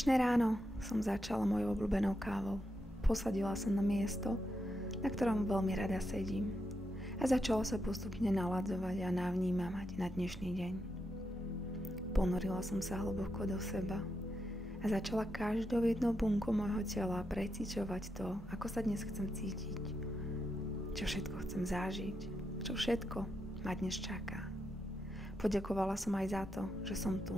Dnešné ráno som začala mojou obľúbenou kávou. Posadila sa na miesto, na ktorom veľmi rada sedím. A začala sa postupne naladzovať a navnímavať na dnešný deň. Ponorila som sa hlboko do seba a začala každou jednou bunkou môjho tela preciťovať to, ako sa dnes chcem cítiť. Čo všetko chcem zažiť, čo všetko ma dnes čaká. Poďakovala som aj za to, že som tu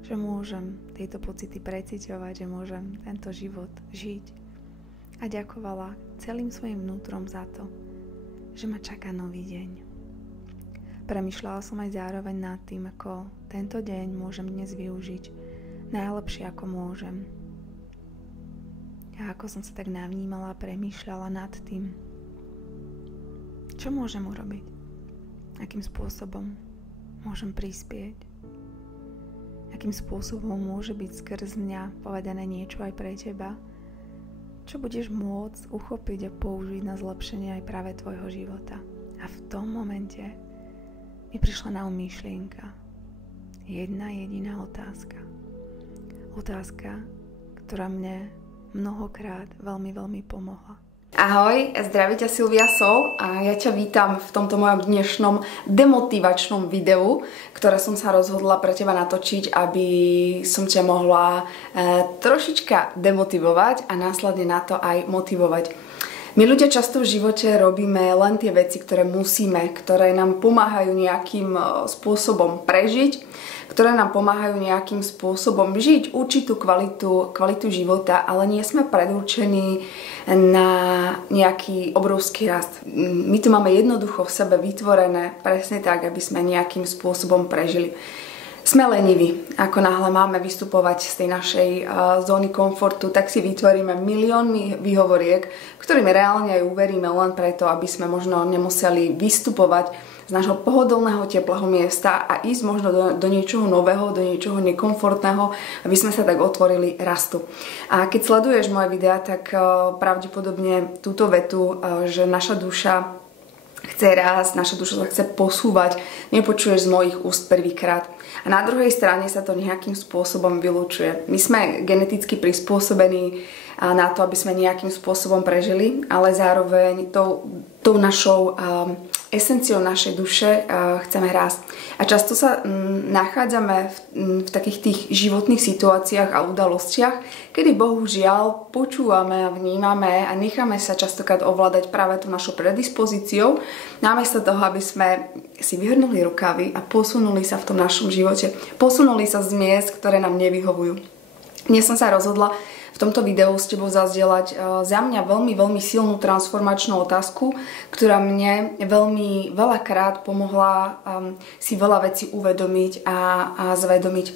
že môžem tieto pocity preciťovať, že môžem tento život žiť. A ďakovala celým svojim vnútrom za to, že ma čaká nový deň. Premýšľala som aj zároveň nad tým, ako tento deň môžem dnes využiť najlepšie, ako môžem. A ako som sa tak navnímala a premýšľala nad tým, čo môžem urobiť, akým spôsobom môžem prispieť, akým spôsobom môže byť skrz mňa povedané niečo aj pre teba, čo budeš môcť uchopiť a použiť na zlepšenie aj práve tvojho života. A v tom momente mi prišla na myšlienka. Jedna jediná otázka. Otázka, ktorá mne mnohokrát veľmi, veľmi pomohla. Ahoj, zdraví ťa Silvia Sol a ja ťa vítam v tomto mojom dnešnom demotivačnom videu, ktoré som sa rozhodla pre teba natočiť, aby som ťa mohla trošička demotivovať a následne na to aj motivovať. My ľudia často v živote robíme len tie veci, ktoré musíme, ktoré nám pomáhajú nejakým spôsobom prežiť, ktoré nám pomáhajú nejakým spôsobom žiť určitú kvalitu života, ale nie sme predurčení na nejaký obrovský rast. My tu máme jednoducho v sebe vytvorené presne tak, aby sme nejakým spôsobom prežili. Sme leniví. Ako náhle máme vystupovať z tej našej zóny komfortu, tak si vytvoríme miliónmi výhovoriek, ktorým reálne aj uveríme len preto, aby sme možno nemuseli vystupovať z nášho pohodlného, teplého miesta a ísť možno do niečoho nového, do niečoho nekomfortného, aby sme sa tak otvorili rastu. A keď sleduješ moje videá, tak pravdepodobne túto vetu, že naša duša chce rásť, naša duša sa chce posúvať, nepočuješ z mojich úst prvýkrát. A na druhej strane sa to nejakým spôsobom vylučuje. My sme geneticky prispôsobení na to, aby sme nejakým spôsobom prežili, ale zároveň tou našou esenciou našej duše chceme rásť. A často sa nachádzame v takých tých životných situáciách a udalostiach, kedy bohužiaľ počúvame a vnímame a necháme sa častokrát ovládať práve tú našou predispozíciou, namiesto toho, aby sme si vyhrnuli rukavy a posunuli sa v tom našom živote. Posunuli sa z miest, ktoré nám nevyhovujú. Dnes som sa rozhodla v tomto videu s tebou zazdieľať za mňa veľmi, veľmi silnú transformačnú otázku, ktorá mne veľmi veľakrát pomohla si veľa vecí uvedomiť a zvedomiť.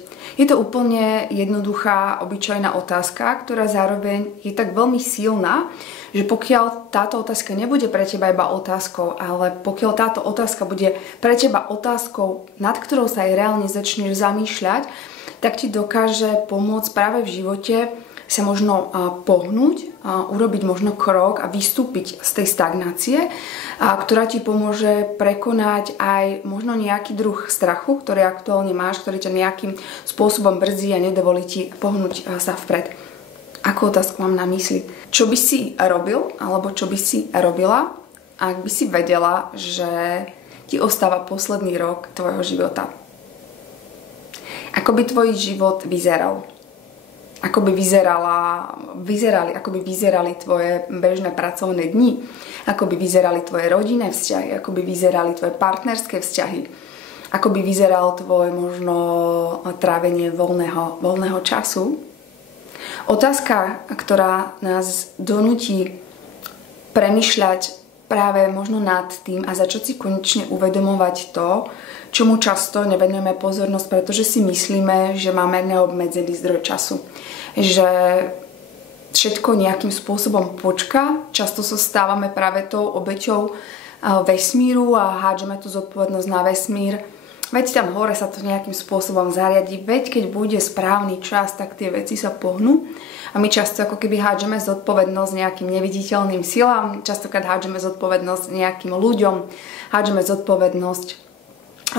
Je to úplne jednoduchá, obyčajná otázka, ktorá zároveň je tak veľmi silná, že pokiaľ táto otázka nebude pre teba iba otázkou, ale pokiaľ táto otázka bude pre teba otázkou, nad ktorou sa aj reálne začneš zamýšľať, tak ti dokáže pomôcť práve v živote sa možno pohnúť, urobiť možno krok a vystúpiť z tej stagnácie, ktorá ti pomôže prekonať aj možno nejaký druh strachu, ktorý aktuálne máš, ktorý ťa nejakým spôsobom brzdí a nedovolí ti pohnúť sa vpred. Akú otázku mám na mysli? Čo by si robil, alebo čo by si robila, ak by si vedela, že ti ostáva posledný rok tvojho života? Ako by tvoj život vyzeral? Ako by vyzerali tvoje bežné pracovné dni, ako by vyzerali tvoje rodinné vzťahy, ako by vyzerali tvoje partnerské vzťahy, ako by vyzeral tvoje možno trávenie voľného času. Otázka, ktorá nás donúti premýšľať práve možno nad tým a začať si konečne uvedomovať to, čomu často nevenujeme pozornosť, pretože si myslíme, že máme neobmedzený zdroj času. Že všetko nejakým spôsobom počká. Často sa stávame práve tou obeťou vesmíru a hádžeme tú zodpovednosť na vesmír. Veď tam hore sa to nejakým spôsobom zariadi. Veď keď bude správny čas, tak tie veci sa pohnú. A my často ako keby hádžeme zodpovednosť nejakým neviditeľným silám. Častokrát hádžeme zodpovednosť nejakým ľuďom. Hádžeme zodpovednosť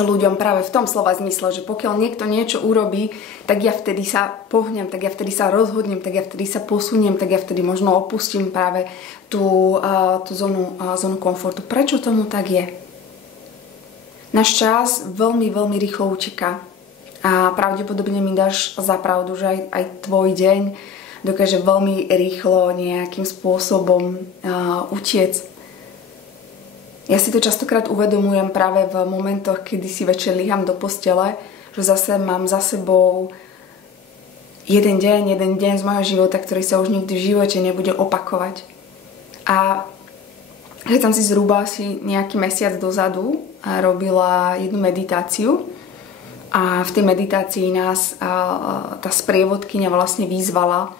ľuďom práve v tom slova zmysle, že pokiaľ niekto niečo urobí, tak ja vtedy sa pohnem, tak ja vtedy sa rozhodnem, tak ja vtedy sa posuniem, tak ja vtedy možno opustím práve tú zónu komfortu. Prečo tomu tak je? Náš čas veľmi, veľmi rýchlo uteká a pravdepodobne mi dáš za pravdu, že aj tvoj deň dokáže veľmi rýchlo nejakým spôsobom utiec. Ja si to častokrát uvedomujem práve v momentoch, kedy si večer líham do postele, že zase mám za sebou jeden deň z môjho života, ktorý sa už nikdy v živote nebude opakovať. A keď som si zhruba asi nejaký mesiac dozadu robila jednu meditáciu a v tej meditácii nás tá sprievodkyňa vlastne vyzvala,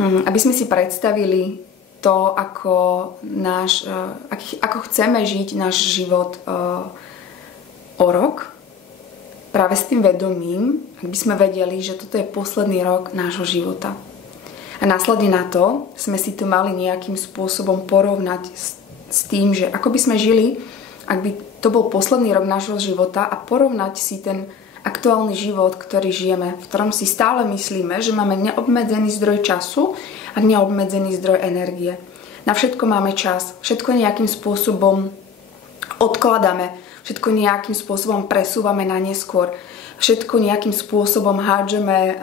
aby sme si predstavili to, ako chceme žiť náš život o rok, práve s tým vedomím, ak by sme vedeli, že toto je posledný rok nášho života. A následne na to sme si to mali nejakým spôsobom porovnať s tým, že ako by sme žili, ak by to bol posledný rok nášho života, a porovnať si ten aktuálny život, ktorý žijeme, v ktorom si stále myslíme, že máme neobmedzený zdroj času a neobmedzený zdroj energie. Na všetko máme čas, všetko nejakým spôsobom odkladáme, všetko nejakým spôsobom presúvame na neskôr, všetko nejakým spôsobom hádžeme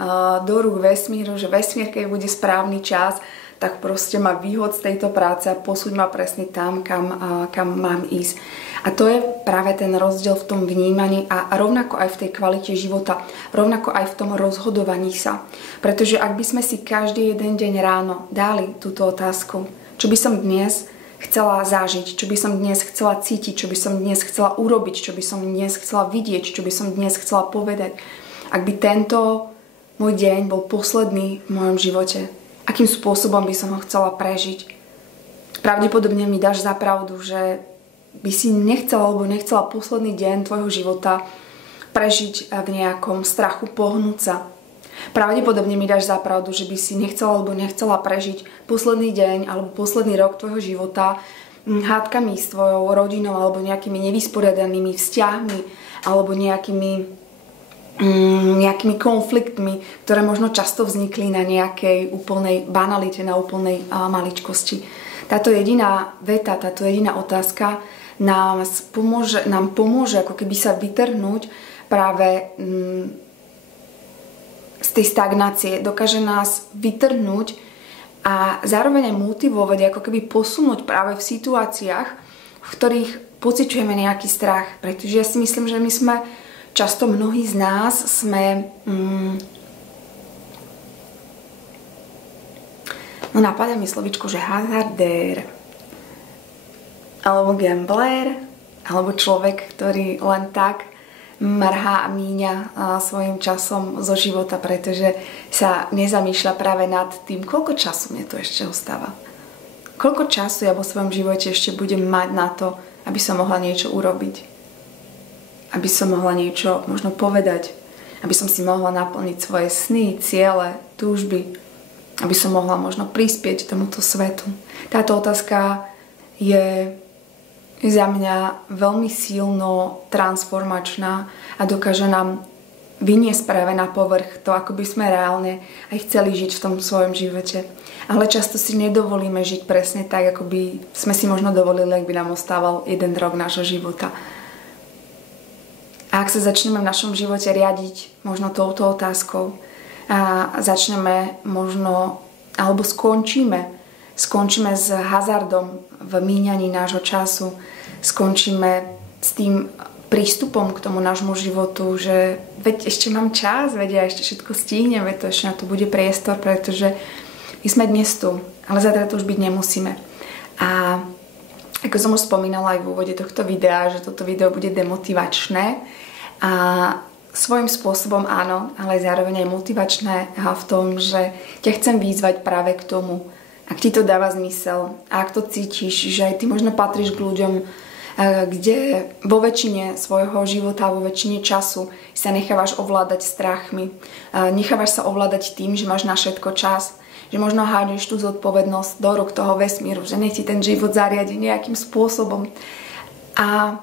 do rúk vesmíru, že vesmír, keď bude správny čas, tak proste ma vyhod z tejto práce a posúď ma presne tam, kam mám ísť. A to je práve ten rozdiel v tom vnímaní a rovnako aj v tej kvalite života, rovnako aj v tom rozhodovaní sa. Pretože ak by sme si každý jeden deň ráno dali túto otázku, čo by som dnes chcela zažiť, čo by som dnes chcela cítiť, čo by som dnes chcela urobiť, čo by som dnes chcela vidieť, čo by som dnes chcela povedať. Ak by tento môj deň bol posledný v mojom živote, akým spôsobom by som ho chcela prežiť. Pravdepodobne mi dáš za pravdu, že by si nechcela alebo nechcela posledný deň tvojho života prežiť v nejakom strachu, pohnúť sa. Pravdepodobne mi dáš za pravdu, že by si nechcela alebo nechcela prežiť posledný deň alebo posledný rok tvojho života hádkami s tvojou rodinou alebo nejakými nevysporiadanými vzťahmi alebo nejakými konfliktmi, ktoré možno často vznikli na nejakej úplnej banalite, na úplnej maličkosti. Táto jediná veta, táto jediná otázka nám pomôže ako keby sa vytrhnúť práve z tej stagnácie. Dokáže nás vytrhnúť a zároveň aj motivovať, ako keby posunúť práve v situáciách, v ktorých pociťujeme nejaký strach. Pretože ja si myslím, že my sme často, mnohí z nás sme napadá mi slovičko, že hazardér alebo gambler alebo človek, ktorý len tak mrhá a míňa svojím časom zo života, pretože sa nezamýšľa práve nad tým, koľko času mne to ešte ostáva. Koľko času ja vo svojom živote ešte budem mať na to, aby som mohla niečo urobiť. Aby som mohla niečo možno povedať. Aby som si mohla naplniť svoje sny, ciele, túžby. Aby som mohla možno prispieť tomuto svetu. Táto otázka je za mňa veľmi silno transformačná a dokáže nám vyniesť práve na povrch to, ako by sme reálne aj chceli žiť v tom svojom živote. Ale často si nedovolíme žiť presne tak, ako by sme si možno dovolili, ak by nám ostával jeden rok nášho života. A ak sa začneme v našom živote riadiť možno touto otázkou a začneme možno, alebo skončíme s hazardom v míňaní nášho času, skončíme s tým prístupom k tomu nášmu životu, že veď ešte mám čas, veď ja ešte všetko stihnem, veď to ešte na to bude priestor, pretože my sme dnes tu, ale zajtra to už byť nemusíme. A ako som už spomínala aj v úvode tohto videa, že toto video bude demotivačné a svojím spôsobom áno, ale zároveň aj motivačné v tom, že ťa chcem vyzvať práve k tomu, ak ti to dáva zmysel a ak to cítiš, že aj ty možno patríš k ľuďom, kde vo väčšine svojho života, vo väčšine času sa nechávaš ovládať strachmi. Nechávaš sa ovládať tým, že máš na všetko čas, že možno hádžeš tú zodpovednosť do rúk toho vesmíru, že nech ti ten život zariadi nejakým spôsobom. A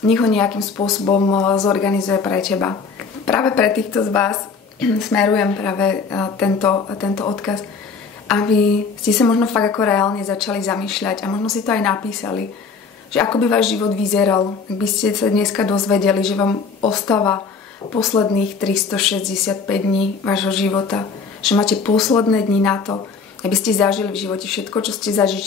nech ho nejakým spôsobom zorganizuje pre teba. Práve pre týchto z vás smerujem práve tento odkaz, aby ste sa možno fakt ako reálne začali zamýšľať a možno si to aj napísali, že ako by váš život vyzeral, ak by ste sa dneska dozvedeli, že vám ostáva posledných 365 dní vášho života, že máte posledné dni na to, aby ste zažili v živote všetko, čo ste zažiť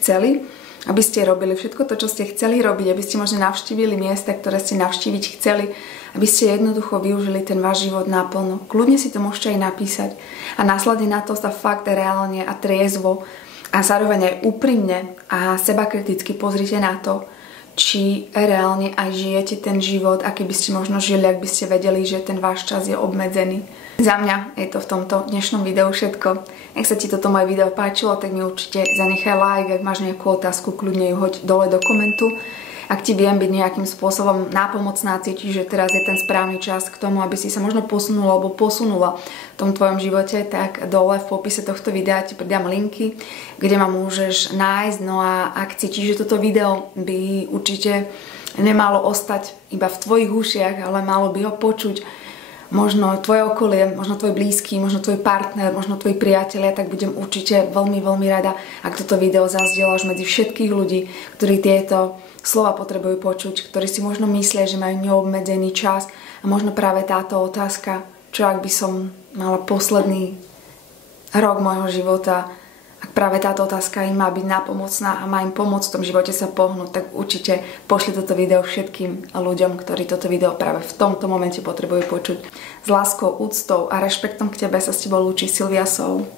chceli, aby ste robili všetko to, čo ste chceli robiť, aby ste možno navštívili miesta, ktoré ste navštíviť chceli, aby ste jednoducho využili ten váš život naplno. Kľudne si to môžete aj napísať a následne na to sa fakt reálne a triezvo a zároveň aj úprimne a sebakriticky pozrite na to, či reálne aj žijete ten život, aký by ste možno žili, ak by ste vedeli, že ten váš čas je obmedzený. Za mňa je to v tomto dnešnom videu všetko. Ak sa ti toto moje video páčilo, tak mi určite zanechaj like, ak máš nejakú otázku, kľudne ju hoď dole do komentu. Ak ti viem byť nejakým spôsobom nápomocná, cítiš, že teraz je ten správny čas k tomu, aby si sa možno posunula alebo posunula v tom tvojom živote, tak dole v popise tohto videa ti pridám linky, kde ma môžeš nájsť. No a ak cítiš, že toto video by určite nemalo ostať iba v tvojich ušiach, ale malo by ho počuť možno tvoje okolie, možno tvoj blízky, možno tvoj partner, možno tvoji priatelia, tak budem určite veľmi, veľmi rada, ak toto video zazdieľaš medzi všetkých ľudí, ktorí tieto slova potrebujú počuť, ktorí si možno myslia, že majú neobmedzený čas a možno práve táto otázka, čo ak by som mala posledný rok môjho života, ak práve táto otázka im má byť nápomocná a má im pomôcť v tom živote sa pohnúť, tak určite pošli toto video všetkým ľuďom, ktorí toto video práve v tomto momente potrebujú počuť. S láskou, úctou a rešpektom k tebe sa s tebou lúči Silvia Soul.